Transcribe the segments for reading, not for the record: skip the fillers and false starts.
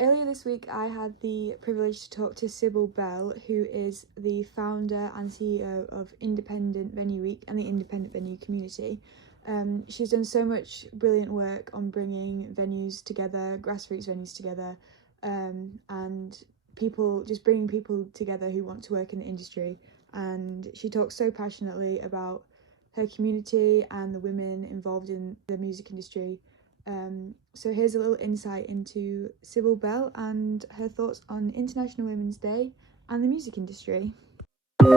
Earlier this week, I had the privilege to talk to Sybil Bell, who is the founder and CEO of Independent Venue Week and the Independent Venue community. She's done so much brilliant work on bringing venues together, grassroots venues together, and bringing people together who want to work in the industry. And she talks so passionately about her community and the women involved in the music industry. So here's a little insight into Sybil Bell and her thoughts on International Women's Day and the music industry. So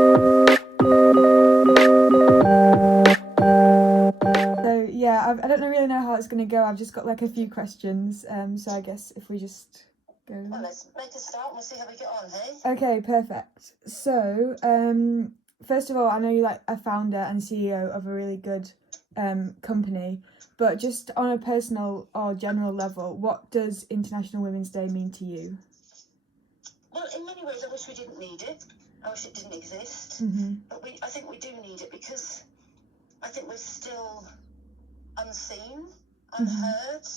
yeah, I don't really know how it's going to go. I've just got like a few questions. So I guess if we just go. Well, let's make a start and we'll see how we get on, hey? Okay, perfect. So first of all, I know you're like a founder and CEO of a really good company. But just on a personal or general level, what does International Women's Day mean to you? Well, in many ways, I wish we didn't need it. I wish it didn't exist. But I think we do need it because I think we're still unseen, unheard.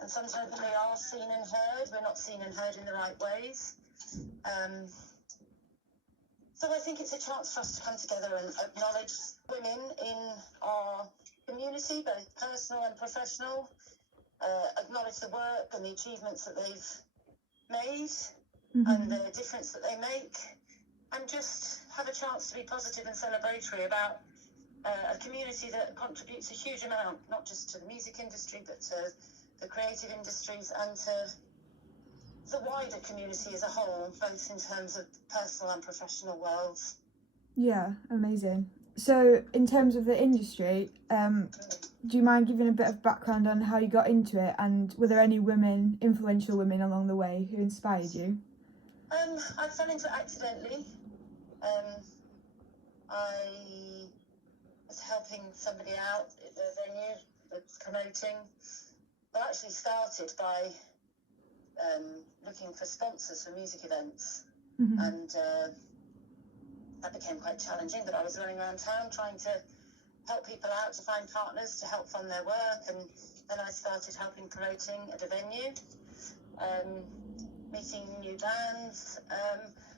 And sometimes when we are seen and heard, we're not seen and heard in the right ways. So I think it's a chance for us to come together and acknowledge women in our community, both personal and professional, acknowledge the work and the achievements that they've made and the difference that they make, and just have a chance to be positive and celebratory about a community that contributes a huge amount, not just to the music industry, but to the creative industries and to the wider community as a whole, both in terms of personal and professional worlds. Yeah, amazing. So in terms of the industry, do you mind giving a bit of background on how you got into it, and were there any influential women along the way who inspired you? I fell into it accidentally. I was helping somebody out at the venue that's promoting. I actually started by looking for sponsors for music events, and that became quite challenging, but I was running around town trying to help people out to find partners to help fund their work, and then I started helping promoting at a venue, meeting new bands,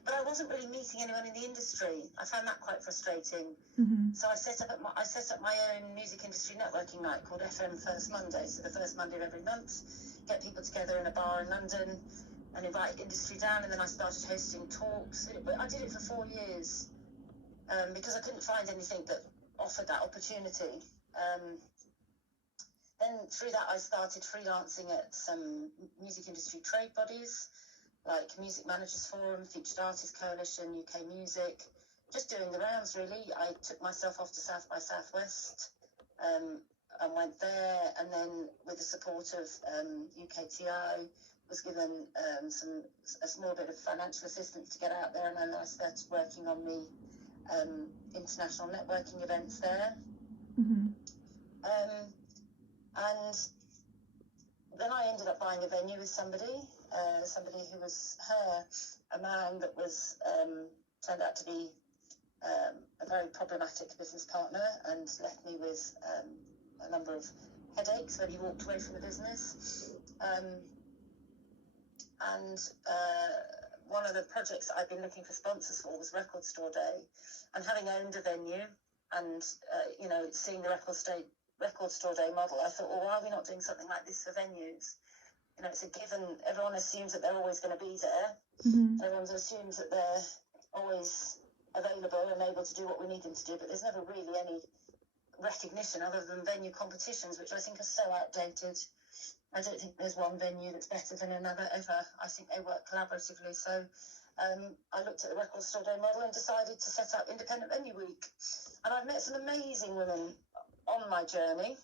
but I wasn't really meeting anyone in the industry. I found that quite frustrating. So I set up my own music industry networking night called FM First Monday, so the first Monday of every month, get people together in a bar in London and invite industry down, and then I started hosting talks. I did it for 4 years because I couldn't find anything that offered that opportunity. Then through that I started freelancing at some music industry trade bodies like Music Managers Forum, Featured Artists Coalition, UK Music, just doing the rounds really. I took myself off to South by Southwest and went there, and then with the support of UKTI was given a small bit of financial assistance to get out there, and then I started working on the international networking events there. And then I ended up buying a venue with somebody who was a man that was turned out to be a very problematic business partner and left me with a number of headaches when he walked away from the business. And one of the projects that I've been looking for sponsors for was Record Store Day, and having owned a venue and seeing the Record Store Day model, I thought, well, why are we not doing something like this for venues? It's a given. Everyone assumes that they're always going to be there. Everyone assumes that they're always available and able to do what we need them to do, but there's never really any recognition other than venue competitions, which I think are so outdated. I don't think there's one venue that's better than another ever. I think they work collaboratively. So I looked at the Record Store Day model and decided to set up Independent Venue Week. And I've met some amazing women on my journey.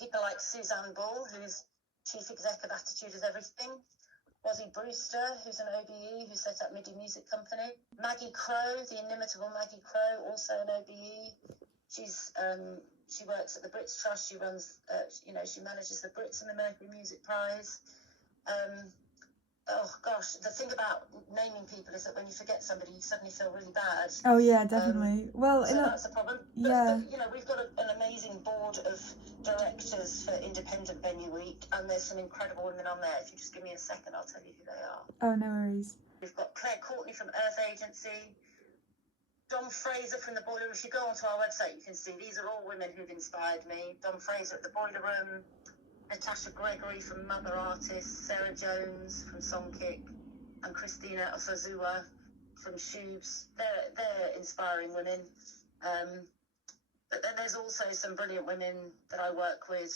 People like Suzanne Bull, who's Chief Exec of Attitude is Everything. Wazzy Brewster, who's an OBE, who set up MIDI Music Company. Maggie Crow, the inimitable Maggie Crow, also an OBE. She works at the Brits Trust. She runs, she manages the Brits and the Mercury Music Prize. oh gosh, the thing about naming people is that when you forget somebody, you suddenly feel really bad. Oh yeah, definitely. Well, so that's a problem. Yeah. But you know, we've got an amazing board of directors for Independent Venue Week, and there's some incredible women on there. If you just give me a second, I'll tell you who they are. Oh, no worries. We've got Claire Courtney from Earth Agency, Dom Fraser from the Boiler Room. If you go onto our website, you can see these are all women who've inspired me. Dom Fraser at the Boiler Room, Natasha Gregory from Mother Artists, Sarah Jones from Songkick, and Christina Osazua from Shoes. They're inspiring women. But then there's also some brilliant women that I work with.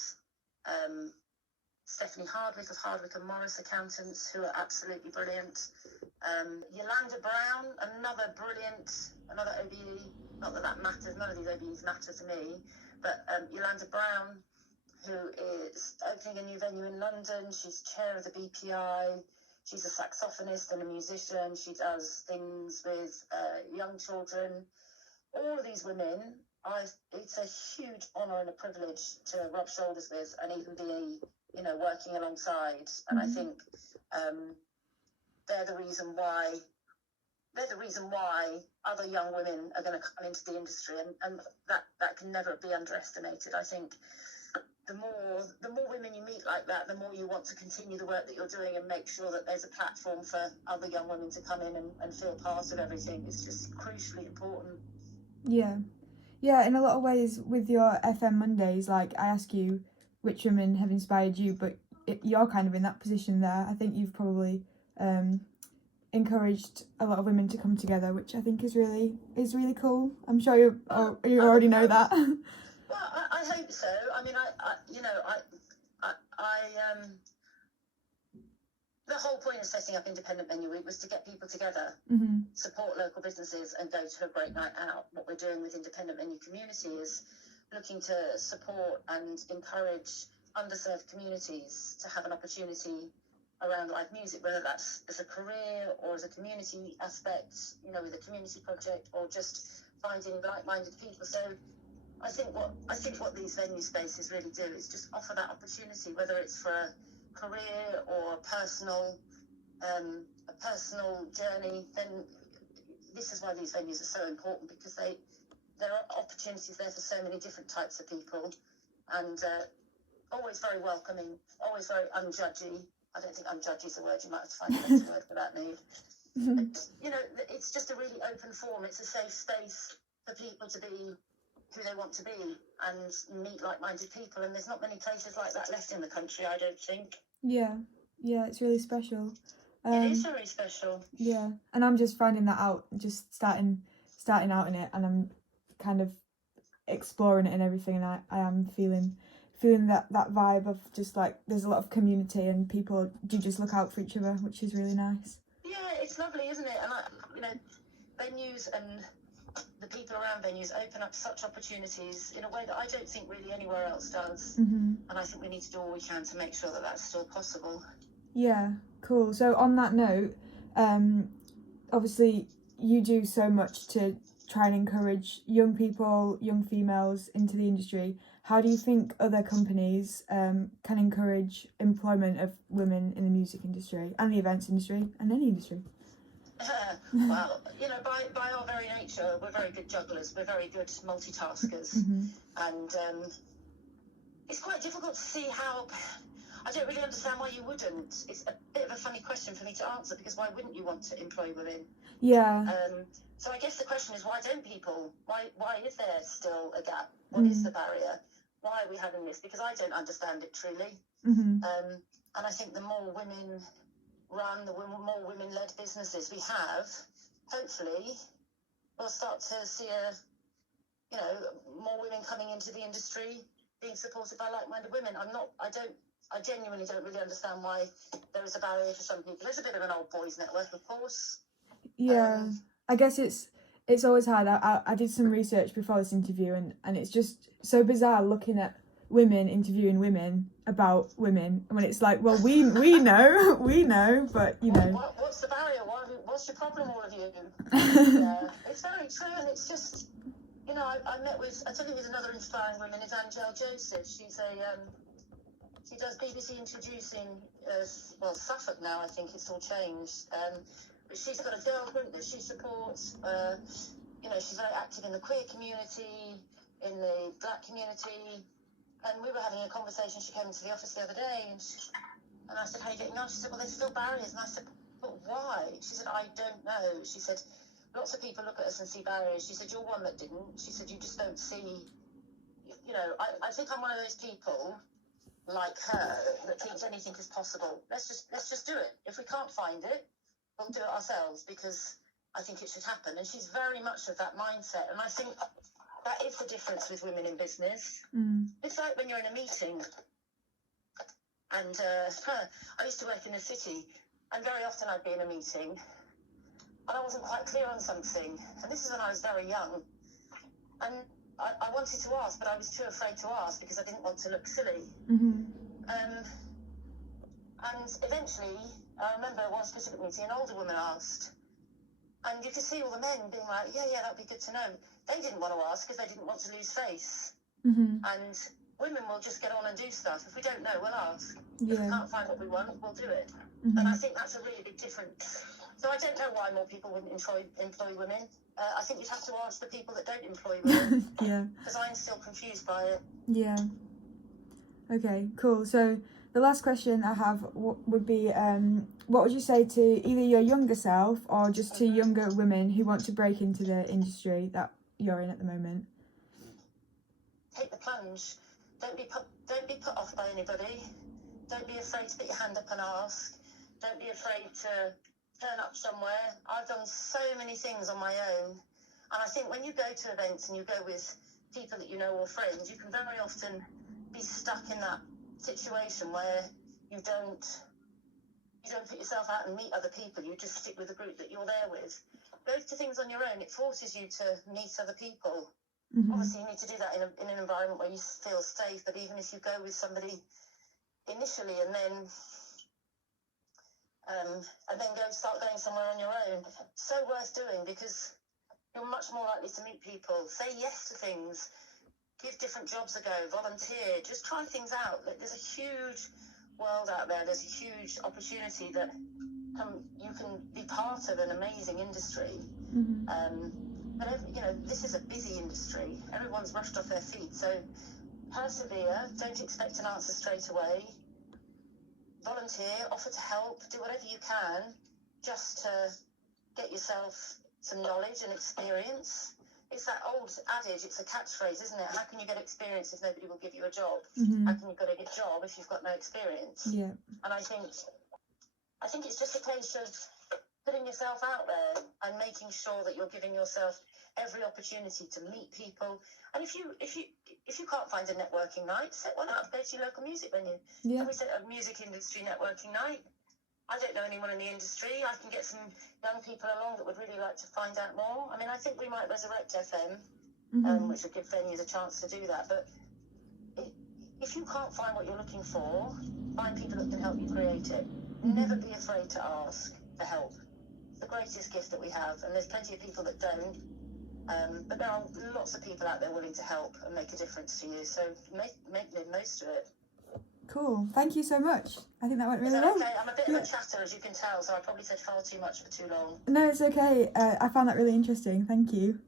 Stephanie Hardwick of Hardwick and Morris Accountants, who are absolutely brilliant. Yolanda Brown, another OBE, not that that matters, none of these OBEs matter to me, but Yolanda Brown, who is opening a new venue in London. She's chair of the BPI. She's a saxophonist and a musician. She does things with young children. All of these women, it's a huge honour and a privilege to rub shoulders with and even be, you know, working alongside. And I think they're the reason why other young women are going to come into the industry, and that can never be underestimated. I think the more women you meet like that, the more you want to continue the work that you're doing and make sure that there's a platform for other young women to come in and feel part of everything. It's just crucially important. Yeah, in a lot of ways with your FM Mondays, like I ask you which women have inspired you, but you're kind of in that position there. I think you've probably encouraged a lot of women to come together, which I think is really cool. I'm sure you already know that. Well, I hope so. I mean, the whole point of setting up Independent Venue Week was to get people together, support local businesses, and go to a great night out. What we're doing with Independent Venue Community is looking to support and encourage underserved communities to have an opportunity around live music, whether that's as a career or as a community aspect, you know, with a community project, or just finding like-minded people. So I think what these venue spaces really do is just offer that opportunity, whether it's for a career or a personal journey. Then this is why these venues are so important, because there are opportunities there for so many different types of people, and always very welcoming, always very unjudgy. I don't think unjudgy is a word. You might have to find a better word for that, Niamh. But, you know, it's just a really open forum. It's a safe space for people to be who they want to be and meet like-minded people. And there's not many places like that left in the country, I don't think. Yeah, it's really special. It is very special. Yeah, and I'm just finding that out, just starting out in it, and I'm kind of exploring it and everything, and I am feeling that vibe of just like there's a lot of community and people do just look out for each other, which is really nice. Yeah, it's lovely, isn't it? And you know, venues and the people around venues open up such opportunities in a way that I don't think really anywhere else does. And I think we need to do all we can to make sure that that's still possible. Yeah, cool. So on that note, obviously you do so much to try and encourage young people, young females into the industry. How do you think other companies can encourage employment of women in the music industry and the events industry and any industry? Well, you know, by our very nature, we're very good jugglers, we're very good multitaskers, and it's quite difficult to see how. I don't really understand why you wouldn't. It's a bit of a funny question for me to answer, because why wouldn't you want to employ women? Yeah. So I guess the question is, why don't people? Why is there still a gap? What is the barrier? Why are we having this? Because I don't understand it truly. And I think the more women run, the more women-led businesses we have, hopefully we'll start to see more women coming into the industry, being supported by like-minded women. I genuinely don't really understand why there is a barrier for some people. There's a bit of an old boys network, of course. Yeah, I guess it's always hard. I did some research before this interview, and it's just so bizarre looking at women interviewing women about women when it's like, well, we know, but you know. What's the barrier? What's your problem, all of you? Yeah, it's very true, and it's just, you know, I tell you, there's another inspiring woman is Angel Joseph. She's She does BBC Introducing, Suffolk now, I think it's all changed. But she's got a girl group that she supports. She's very active in the queer community, in the black community. And we were having a conversation. She came into the office the other day, and I said, "How are you getting on?" She said, "Well, there's still barriers." And I said, "But why?" She said, "I don't know." She said, "Lots of people look at us and see barriers." She said, "You're one that didn't." She said, "You just don't see." I think I'm one of those people like her that thinks anything is possible. Let's just do it. If we can't find it, we'll do it ourselves, because I think it should happen. And she's very much of that mindset. And I think that is the difference with women in business. It's like when you're in a meeting, and I used to work in the city, and very often I'd be in a meeting and I wasn't quite clear on something. And this is when I was very young. And I wanted to ask, but I was too afraid to ask because I didn't want to look silly. And eventually, I remember one specific meeting, an older woman asked, and you could see all the men being like, yeah, that'd be good to know. They didn't want to ask because they didn't want to lose face. And women will just get on and do stuff. If we don't know, we'll ask. If we can't find what we want, we'll do it. And I think that's a really big difference. So I don't know why more people wouldn't employ women. I think you'd have to ask the people that don't employ women. Because I'm still confused by it. Yeah. Okay, cool. So the last question I have would be, what would you say to either your younger self or just to younger women who want to break into the industry that you're in at the moment? Take the plunge. Don't be put off by anybody. Don't be afraid to put your hand up and ask. Don't be afraid to turn up somewhere. I've done so many things on my own, and I think when you go to events and you go with people that you know or friends, you can very often be stuck in that situation where you don't put yourself out and meet other people. You just stick with the group that you're there with. Go to things on your own. It forces you to meet other people. Obviously, you need to do that in an environment where you feel safe. But even if you go with somebody initially and then start going somewhere on your own, so worth doing, because you're much more likely to meet people. Say yes to things. Give different jobs a go. Volunteer. Just try things out. There's a huge world out there. There's a huge opportunity that you can be part of an amazing industry. But this is a busy industry. Everyone's rushed off their feet. So persevere. Don't expect an answer straight away. Volunteer. Offer to help. Do whatever you can just to get yourself some knowledge and experience. It's that old adage, it's a catchphrase, isn't it? How can you get experience if nobody will give you a job? How can you get a job if you've got no experience? Yeah. And I think it's just a case of putting yourself out there and making sure that you're giving yourself every opportunity to meet people. And if you can't find a networking night, set one up. Go to your local music venue. Yeah. And we set a music industry networking night. I don't know anyone in the industry. I can get some young people along that would really like to find out more. I mean, I think we might resurrect FM, which would give venues a chance to do that. But if you can't find what you're looking for, find people that can help you create it. Never be afraid to ask for help. It's the greatest gift that we have, and there's plenty of people that don't. But there are lots of people out there willing to help and make a difference to you. So make the most of it. Cool. Thank you so much. I think that went really well. Okay? I'm a bit of a chatter, as you can tell, so I probably said far too much for too long. No, it's okay. I found that really interesting. Thank you.